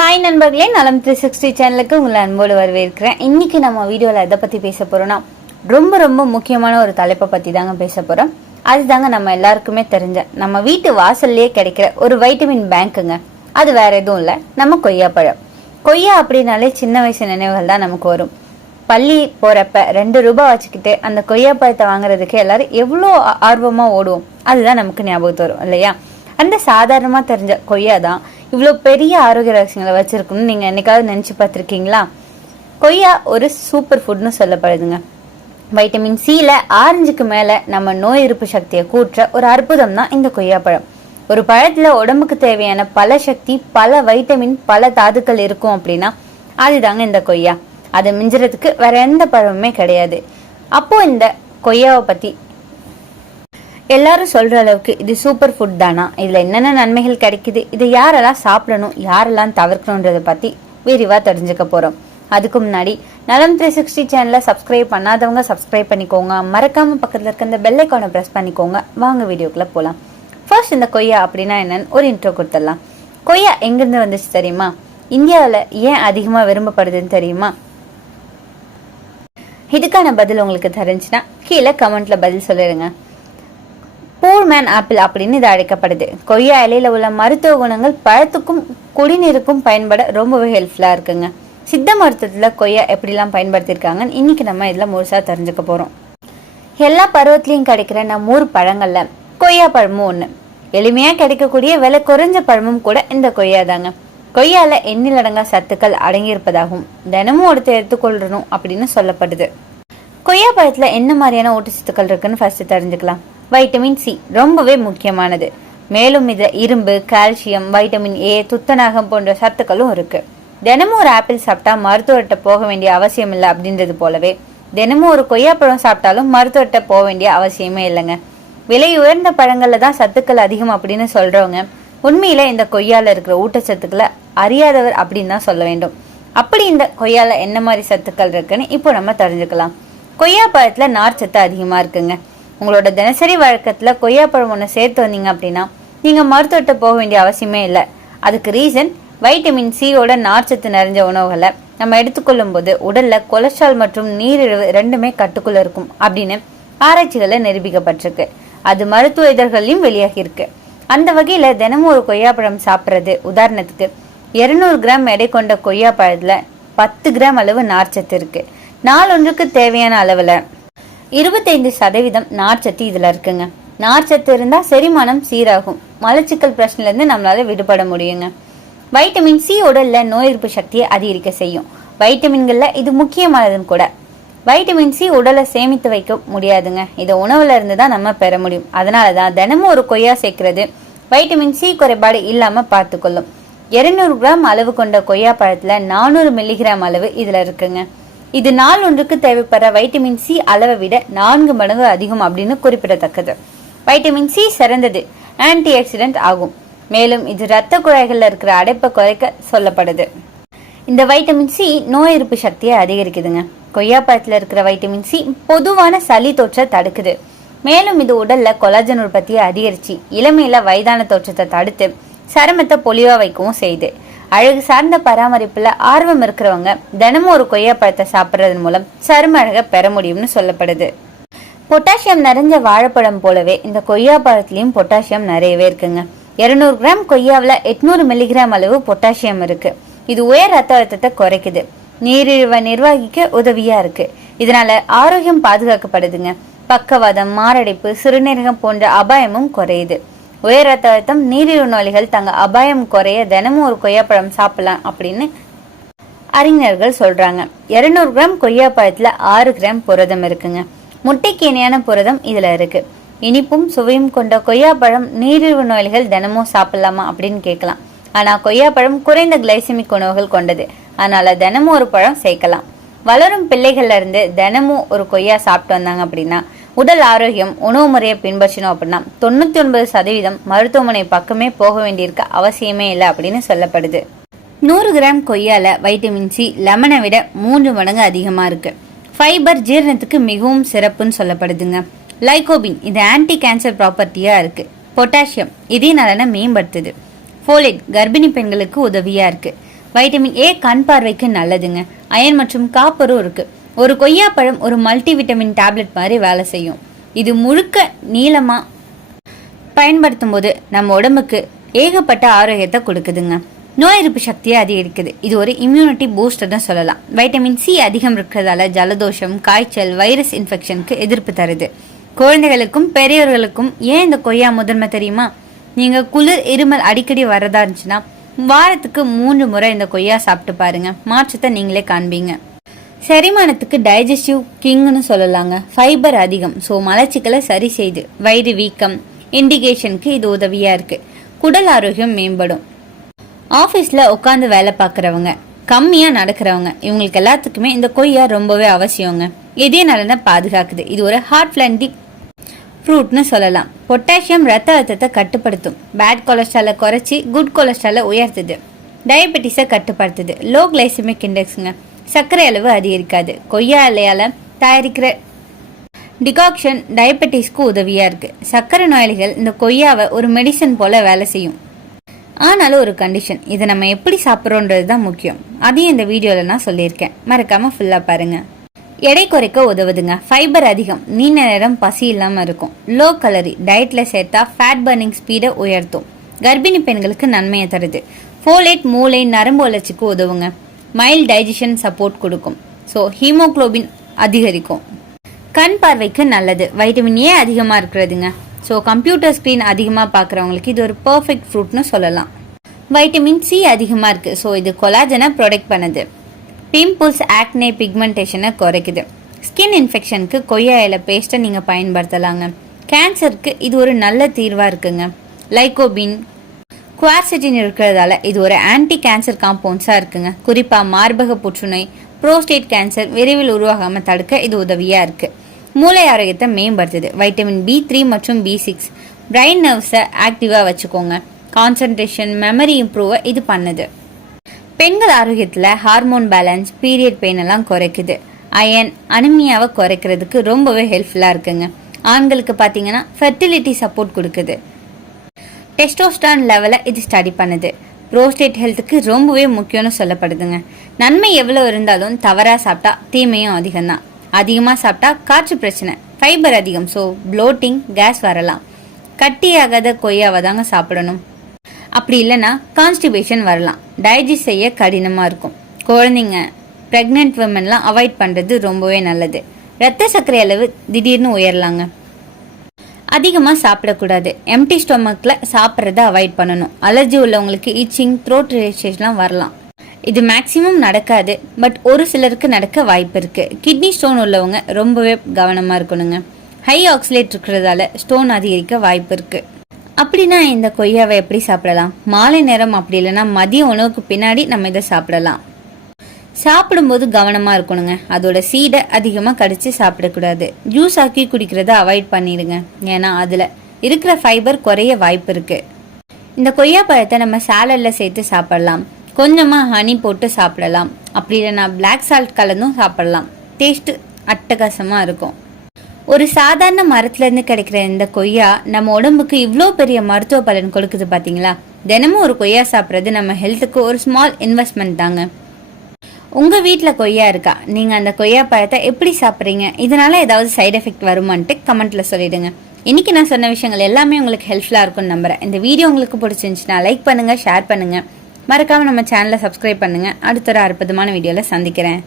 Hi நண்பர்களே, நலம் 360 சேனலுக்கு உங்களை அன்போடு வரவேற்கிறேன். இன்னைக்கு நம்ம வீடியோவில் எதை பற்றி பேச போகிறோம்னா ரொம்ப ரொம்ப முக்கியமான ஒரு தலைப்பை பற்றி தாங்க பேச போகிறோம். அதுதாங்க நம்ம எல்லாருக்குமே தெரிஞ்ச நம்ம வீட்டு வாசல்லையே கிடைக்கிற ஒரு வைட்டமின் பேங்க்குங்க. அது வேற எதுவும் இல்லை, நம்ம கொய்யாப்பழம். கொய்யா அப்படின்னாலே சின்ன வயசு நினைவுகள் தான் நமக்கு வரும். பள்ளி போகிறப்ப 2 ரூபாய் வச்சுக்கிட்டு அந்த கொய்யாப்பழத்தை வாங்குறதுக்கு எல்லாரும் எவ்வளோ ஆர்வமாக ஓடுவோம். அதுதான் நமக்கு ஞாபகத்து வரும் இல்லையா? அந்த சாதாரணமாக தெரிஞ்ச கொய்யா தான் இவ்வளோ பெரிய ஆரோக்கிய ரகசியங்களை வச்சிருக்கணும்னு நீங்கள் என்னைக்காவது நினச்சி பார்த்துருக்கீங்களா? கொய்யா ஒரு சூப்பர் ஃபுட்னு சொல்லப்படுதுங்க. வைட்டமின் சியில் ஆரஞ்சுக்கு மேலே நம்ம நோய் எதிர்ப்பு சக்தியை கூட்டுற ஒரு அற்புதம் தான் இந்த கொய்யாப்பழம். ஒரு பழத்தில் உடம்புக்கு தேவையான பல சக்தி, பல வைட்டமின், பல தாதுக்கள் இருக்கும் அப்படின்னா அதுதாங்க இந்த கொய்யா. அதை மிஞ்சுறதுக்கு வேற எந்த பழமுமே கிடையாது. அப்போ இந்த கொய்யாவை பற்றி எல்லாரும் சொல்ற அளவுக்கு இது சூப்பர் ஃபுட் தானா, இதுல என்னென்ன நன்மைகள் கிடைக்குது, இதை யாரெல்லாம் சாப்பிடணும், யாரெல்லாம் தவிர்க்கணுன்றதை பத்தி விரிவா தெரிஞ்சுக்க போறோம். அதுக்கு முன்னாடி நலம் 360 சேனலை சப்ஸ்கிரைப் பண்ணாதவங்க சப்ஸ்கிரைப் பண்ணிக்கோங்க. மறக்காம பக்கத்துல இருக்க இந்த பெல் ஐகானை பிரஸ் பண்ணிக்கோங்க. வாங்க வீடியோக்குள்ள போலாம். ஃபர்ஸ்ட் இந்த கொய்யா அப்படின்னா என்னன்னு ஒரு இன்ட்ரோ கொடுத்துடலாம். கொய்யா எங்கிருந்து வந்துச்சு தெரியுமா? இந்தியாவில் ஏன் அதிகமா விரும்பப்படுதுன்னு தெரியுமா? இதுக்கான பதில் உங்களுக்கு தெரிஞ்சுன்னா கீழே கமெண்ட்ல பதில் சொல்லிடுங்க. பூர் மேன் ஆப்பிள் அப்படின்னு இது அழைக்கப்படுது. கொய்யா இலையில உள்ள மருத்துவ குணங்கள் பழத்துக்கும் குடிநீருக்கும் பயன்பட ரொம்பவே ஹெல்ப்ஃபுல்லா இருக்குங்க. சித்த மருத்துவத்துல கொய்யா எப்படிலாம் பயன்படுத்தியிருக்காங்கன்னு இன்னைக்கு நம்ம இதுல முழுசா தெரிஞ்சுக்க போறோம். எல்லா பருவத்திலையும் கிடைக்கிற நம்ம ஊர் பழங்கள்ல கொய்யா பழமும் ஒண்ணு. எளிமையா கிடைக்கக்கூடிய விலை குறைஞ்ச பழமும் கூட இந்த கொய்யா தாங்க. கொய்யால எண்ணிலடங்கா சத்துக்கள் அடங்கியிருப்பதாகவும் தினமும் எடுத்துக்கொள்ளணும் அப்படின்னு சொல்லப்படுது. கொய்யா பழத்துல என்ன மாதிரியான ஊட்டச்சத்துக்கள் இருக்குன்னு ஃபர்ஸ்ட் தெரிஞ்சுக்கலாம். வைட்டமின் சி ரொம்பவே முக்கியமானது. மேலும் இதில் இரும்பு, கால்சியம், வைட்டமின் ஏ, துத்தநாகம் போன்ற சத்துக்களும் இருக்கு. தினமும் ஒரு ஆப்பிள் சாப்பிட்டா மருத்துவர்கிட்ட போக வேண்டிய அவசியம் இல்லை அப்படின்றது போலவே தினமும் ஒரு கொய்யாப்பழம் சாப்பிட்டாலும் மருத்துவர்கிட்ட போக வேண்டிய அவசியமே இல்லைங்க. விலை உயர்ந்த பழங்கள்ல தான் சத்துக்கள் அதிகம் அப்படின்னு சொல்றவங்க உண்மையில இந்த கொய்யால இருக்கிற ஊட்டச்சத்துக்களை அறியாதவர் அப்படின்னு தான் சொல்ல வேண்டும். அப்படி இந்த கொய்யால என்ன மாதிரி சத்துக்கள் இருக்குன்னு இப்போ நம்ம தெரிஞ்சுக்கலாம். கொய்யா பழத்துல நார்ச்சத்து அதிகமா இருக்குங்க. உங்களோட தினசரி வழக்கத்துல கொய்யாப்பழம் ஒன்று சேர்த்து வந்தீங்க அப்படின்னா நீங்க மருத்துவர்கிட்ட போக வேண்டிய அவசியமே இல்லை. அதுக்கு ரீசன் வைட்டமின் சியோட நார்ச்சத்து நிறைஞ்ச உணவுகளை நம்ம எடுத்துக்கொள்ளும் போது உடல்ல கொலஸ்ட்ரால் மற்றும் நீரிழிவு ரெண்டுமே கட்டுக்குள்ள இருக்கும் அப்படின்னு ஆராய்ச்சிகளை நிரூபிக்கப்பட்டிருக்கு. அது மருத்துவ இதழ்களையும் வெளியாகி இருக்கு. அந்த வகையில தினமும் ஒரு கொய்யாப்பழம் சாப்பிட்றது, உதாரணத்துக்கு 200 கிராம் எடை கொண்ட கொய்யாப்பழத்துல 10 கிராம் அளவு நார்ச்சத்து இருக்கு. நாளொன்றுக்கு தேவையான அளவுல 25% நார்ச்சத்து இதுல இருக்குங்க. நார்ச்சத்து இருந்தா செரிமானம் சீராகும், மலச்சிக்கல் பிரச்சனைல இருந்து நம்மளால விடுபட முடியுங்க. வைட்டமின் சி உடல்ல நோய் எதிர்ப்பு சக்தியை அதிகரிக்க செய்யும். வைட்டமின்கள்ல இது முக்கியமானதும் கூட. வைட்டமின் சி உடலை சேமித்து வைக்க முடியாதுங்க. இதை உணவுல இருந்து தான் நம்ம பெற முடியும். அதனாலதான் தினமும் ஒரு கொய்யா சேர்க்கிறது வைட்டமின் சி குறைபாடு இல்லாம பார்த்துக்கொள்ளும். 200 கிராம் அளவு கொண்ட கொய்யா பழத்துல 400 மில்லிகிராம் அளவு இதுல இருக்குங்க. இது நாள் ஒன்றுக்கு தேவைப்படுற வைட்டமின் சி அளவை விட 4 மடங்கு அதிகம் அப்படின்னு குறிப்பிடத்தக்கது. வைட்டமின் சி சிறந்தது ஆன்டி ஆக்சிடென்ட் ஆகும். மேலும் இது இரத்த குழாய்கள்ல இருக்கிற அடைப்பை குறைக்க சொல்லப்படுது. இந்த வைட்டமின் சி நோய் எதிர்ப்பு சக்தியை அதிகரிக்குதுங்க. கொய்யாப்பழத்துல இருக்கிற வைட்டமின் சி பொதுவான சளி தொற்றை தடுக்குது. மேலும் இது உடல்ல கொலாஜன் உற்பத்தியை அதிகரிச்சு இளமையில வயதான தோற்றத்தை தடுத்து சருமத்தை பொலிவா வைக்கவும் செய்யுது. அழகு சார்ந்த பராமரிப்புல ஆர்வம் இருக்கிறவங்க தினமும் ஒரு கொய்யாப்பழத்தை சாப்பிட்றதன் மூலம் சரும அழகை பெற முடியும்னு சொல்லப்படுது. பொட்டாசியம் நிறைஞ்ச வாழைப்பழம் போலவே இந்த கொய்யாப்பழத்திலையும் பொட்டாசியம் நிறையவே இருக்குங்க. 200 கிராம் கொய்யாவில் 800 மில்லிகிராம் அளவு பொட்டாசியம் இருக்கு. இது உயர் ரத்த அழுத்தத்தை குறைக்குது, நீரிழிவை நிர்வகிக்க உதவியா இருக்கு. இதனால ஆரோக்கியம் பாதுகாக்கப்படுதுங்க. பக்கவாதம், மாரடைப்பு, சிறுநீரகம் போன்ற அபாயமும் குறையுது. உயர் ரத்த அழுத்தம், நீரிழிவு நோய்கள் தங்க அபாயம் குறைய தினமும் ஒரு கொய்யாப்பழம் சாப்பிடலாம் அப்படின்னு அறிஞர்கள் சொல்றாங்க. 200 கிராம் கொய்யாப்பழத்துல 6 கிராம் புரதம் இருக்குங்க. முட்டைக்கு இணையான புரதம் இதுல இருக்கு. இனிப்பும் சுவையும் கொண்ட கொய்யாப்பழம் நீரிழிவு நோய்கள் தினமும் சாப்பிடலாமா அப்படின்னு கேட்கலாம். ஆனா கொய்யாப்பழம் குறைந்த கிளைசிமிக் உணவுகள் கொண்டது. அதனால தினமும் ஒரு பழம் சேர்க்கலாம். வளரும் பிள்ளைகள்ல இருந்து தினமும் ஒரு கொய்யா சாப்பிட்டு வந்தாங்க அப்படின்னா உடல் ஆரோக்கியம், உணவு முறையை பின்பற்றணும் அப்படின்னா 99% மருத்துவமனை பக்கமே போக வேண்டியிருக்க அவசியமே இல்லை அப்படின்னு சொல்லப்படுது. 100 கிராம் கொய்யால வைட்டமின் சி லெமனை விட 3 மடங்கு அதிகமா இருக்கு. ஃபைபர் ஜீரணத்துக்கு மிகவும் சிறப்புன்னு சொல்லப்படுதுங்க. லைகோபின் இது ஆன்டி கேன்சர் ப்ராப்பர்ட்டியா இருக்கு. பொட்டாசியம் இதய நலனை மேம்படுத்துது. ஃபோலேட் கர்ப்பிணி பெண்களுக்கு உதவியா இருக்கு. வைட்டமின் ஏ கண் பார்வைக்கு நல்லதுங்க. அயன் மற்றும் காப்பரும் இருக்கு. ஒரு கொய்யாப்பழம் ஒரு மல்டி விட்டமின் டேப்லெட் மாதிரி வேலை செய்யும். இது முழுக்க நீளமா பயன்படுத்தும் போது நம்ம உடம்புக்கு ஏகப்பட்ட ஆரோக்கியத்தை கொடுக்குதுங்க. நோய் எதிர்ப்பு சக்தியை அதிகரிக்குது. இது ஒரு இம்யூனிட்டி பூஸ்டர் தான் சொல்லலாம். வைட்டமின் சி அதிகம் இருக்கிறதால ஜலதோஷம், காய்ச்சல், வைரஸ் இன்ஃபெக்ஷனுக்கு எதிர்ப்பு தருது. குழந்தைகளுக்கும் பெரியவர்களுக்கும் ஏன் இந்த கொய்யா முதன்மை தெரியுமா? நீங்க குளிர், இருமல் அடிக்கடி வரதா இருந்துச்சுன்னா வாரத்துக்கு 3 முறை இந்த கொய்யா சாப்பிட்டு பாருங்க. மாற்றத்தை நீங்களே காண்பீங்க. செரிமானத்துக்கு டைஜஸ்டிவ் கிங்னு சொல்லலாங்க. ஃபைபர் அதிகம், ஸோ மலச்சிக்கலை சரி செய்து. வயிறு வீக்கம், இண்டிகேஷனுக்கு இது உதவியா இருக்கு. குடல் ஆரோக்கியம் மேம்படும். ஆஃபீஸில் உட்காந்து வேலை பார்க்குறவங்க, கம்மியாக நடக்கிறவங்க, இவங்களுக்கு எல்லாத்துக்குமே இந்த கொய்யா ரொம்பவே அவசியங்க. இதே நலனை பாதுகாக்குது. இது ஒரு ஹார்ட் ஃப்ரெண்ட்லி ஃப்ரூட்னு சொல்லலாம். பொட்டாசியம் ரத்த அழுத்தத்தை கட்டுப்படுத்தும். பேட் கொலஸ்ட்ராலை குறைச்சி குட் கொலஸ்ட்ராலை உயர்த்துது. டயபெட்டிஸை கட்டுப்படுத்துது. லோ கிளைசிமிக் இண்டெக்ஸுங்க, சர்க்கரை அளவு அதிகரிக்காது. கொய்யா இலையால் தயாரிக்கிற டிகாக்ஷன் டயபெட்டிஸ்க்கு உதவியா இருக்கு. சர்க்கரை நோயாளிகள் இந்த கொய்யாவை ஒரு மெடிசன் போல வேலை செய்யும். ஆனாலும் ஒரு கண்டிஷன், இதை நம்ம எப்படி சாப்பிட்றோன்றது தான் முக்கியம். அதையும் இந்த வீடியோவில் நான் சொல்லியிருக்கேன், மறக்காம ஃபுல்லாக பாருங்க. எடை குறைக்க உதவுதுங்க. ஃபைபர் அதிகம், நீண்ட நேரம் பசி இல்லாமல் இருக்கும். லோ கலரி, டயட்ல சேர்த்தா ஃபேட் பர்னிங் ஸ்பீடை உயர்த்தும். கர்ப்பிணி பெண்களுக்கு நன்மையை தருது. ஃபோலேட் மூளை நரம்பு வளர்ச்சிக்கு உதவுங்க. மைல்ட் டைஜஷன் சப்போர்ட் கொடுக்கும். ஸோ ஹீமோக்ளோபின் அதிகரிக்கும். கண் பார்வைக்கு நல்லது. வைட்டமின் ஏ அதிகமாக இருக்கிறதுங்க. ஸோ கம்ப்யூட்டர் ஸ்க்ரீன் அதிகமாக பார்க்குறவங்களுக்கு இது ஒரு பர்ஃபெக்ட் ஃப்ரூட்னு சொல்லலாம். வைட்டமின் சி அதிகமாக இருக்குது. ஸோ இது கொலாஜனை ப்ரொடெக்ட் பண்ணுது. பிம்பிள்ஸ், ஆக்னே, பிக்மெண்டேஷனை குறைக்குது. ஸ்கின் இன்ஃபெக்ஷனுக்கு கொய்யா இலை பேஸ்ட்டை நீங்கள் பயன்படுத்தலாங்க. கேன்சருக்கு இது ஒரு நல்ல தீர்வாக இருக்குங்க. லைகோபின், குவார்செட்டின் இருக்கிறதால இது ஒரு ஆன்டி கேன்சர் காம்பவுண்ட்ஸாக இருக்குங்க. குறிப்பாக மார்பக புற்றுநோய், புரோஸ்டேட் கேன்சர் விரைவில் உருவாகாமல் தடுக்க இது உதவியாக இருக்குது. மூளை ஆரோக்கியத்தை மேம்படுத்துது. வைட்டமின் B3 மற்றும் B6 பிரைன் நர்வ்ஸை ஆக்டிவாக வச்சுக்கோங்க. கான்சன்ட்ரேஷன், மெமரி இம்ப்ரூவை இது பண்ணுது. பெண்கள் ஆரோக்கியத்தில் ஹார்மோன் பேலன்ஸ், பீரியட் பெயின் எல்லாம் குறைக்குது. அயன், அனிமியாவை குறைக்கிறதுக்கு ரொம்பவே ஹெல்ப்ஃபுல்லாக இருக்குங்க. ஆண்களுக்கு பார்த்தீங்கன்னா ஃபெர்டிலிட்டி சப்போர்ட் கொடுக்குது. டெஸ்டோஸ்டான் லெவலை இது ஸ்டடி பண்ணுது. புரோஸ்டேட் ஹெல்த்துக்கு ரொம்பவே முக்கியம்னு சொல்லப்படுதுங்க. நன்மை எவ்வளோ இருந்தாலும் தவறாக சாப்பிட்டா தீமையும் அதிகம்தான். அதிகமாக சாப்பிட்டா காற்று பிரச்சனை, ஃபைபர் அதிகம், ஸோ ப்ளோட்டிங், கேஸ் வரலாம். கட்டியாகாத கொய்யாவை தாங்க சாப்பிடணும். அப்படி இல்லைன்னா கான்ஸ்டிபேஷன் வரலாம். டைஜஸ்ட் செய்ய கடினமாக இருக்கும். குழந்தைங்க, ப்ரெக்னென்ட் விமன்லாம் அவாய்ட் பண்ணுறது ரொம்பவே நல்லது. ரத்த சர்க்கரை அளவு திடீர்னு உயரலாங்க. அதிகமாக சாப்பிடக்கூடாது. எம்டி ஸ்டொமக்கில் சாப்பிட்றத அவாய்ட் பண்ணணும். அலர்ஜி உள்ளவங்களுக்கு ஈச்சிங், த்ரோட் இரிட்டேஷன்லாம் வரலாம். இது மேக்சிமம் நடக்காது, பட் ஒரு சிலருக்கு நடக்க வாய்ப்பு இருக்கு. கிட்னி ஸ்டோன் உள்ளவங்க ரொம்பவே கவனமாக இருக்கணுங்க. ஹை ஆக்சிலேட் இருக்கிறதால ஸ்டோன் அதிகரிக்க வாய்ப்பு இருக்கு. அப்படின்னா இந்த கொய்யாவை எப்படி சாப்பிடலாம்? மாலை நேரம், அப்படி இல்லைன்னா மதிய உணவுக்கு பின்னாடி நம்ம இதை சாப்பிடலாம். சாப்பிடும்போது கவனமாக இருக்கணுங்க. அதோட சீடை அதிகமாக கடிச்சு சாப்பிடக்கூடாது. ஜூஸ் ஆக்கி குடிக்கிறத அவாய்ட் பண்ணிடுங்க. ஏன்னா அதில் இருக்கிற ஃபைபர் குறைய வாய்ப்பு இருக்கு. இந்த கொய்யா பழத்தை நம்ம சாலடில் சேர்த்து சாப்பிடலாம். கொஞ்சமாக ஹனி போட்டு சாப்பிடலாம். அப்படி இல்லைன்னா பிளாக் சால்ட் கலந்தும் சாப்பிடலாம். டேஸ்ட்டு அட்டகாசமாக இருக்கும். ஒரு சாதாரண மரத்துலேருந்து கிடைக்கிற இந்த கொய்யா நம்ம உடம்புக்கு இவ்வளோ பெரிய மருத்துவ பலன் கொடுக்குது பார்த்தீங்களா? தினமும் ஒரு கொய்யா சாப்பிட்றது நம்ம ஹெல்த்துக்கு ஒரு ஸ்மால் இன்வெஸ்ட்மெண்ட் தாங்க. உங்கள் வீட்டில் கொய்யா இருக்கா? நீங்கள் அந்த கொய்யா பழத்தை எப்படி சாப்பிட்றீங்க? இதனால ஏதாவது சைட் எஃபெக்ட் வருமான்ட்டு கமெண்ட்டில் சொல்லிடுங்க. இன்னைக்கு நான் சொன்ன விஷயங்கள் எல்லாமே உங்களுக்கு ஹெல்ப்ஃபுல்லாக இருக்கும்னு நம்புறேன். இந்த வீடியோ உங்களுக்கு பிடிச்சிருந்துச்சுன்னா லைக் பண்ணுங்கள், ஷேர் பண்ணுங்கள். மறக்காமல் நம்ம சேனலை சப்ஸ்கிரைப் பண்ணுங்கள். அடுத்த ஒரு அற்புதமான வீடியோவில் சந்திக்கிறேன்.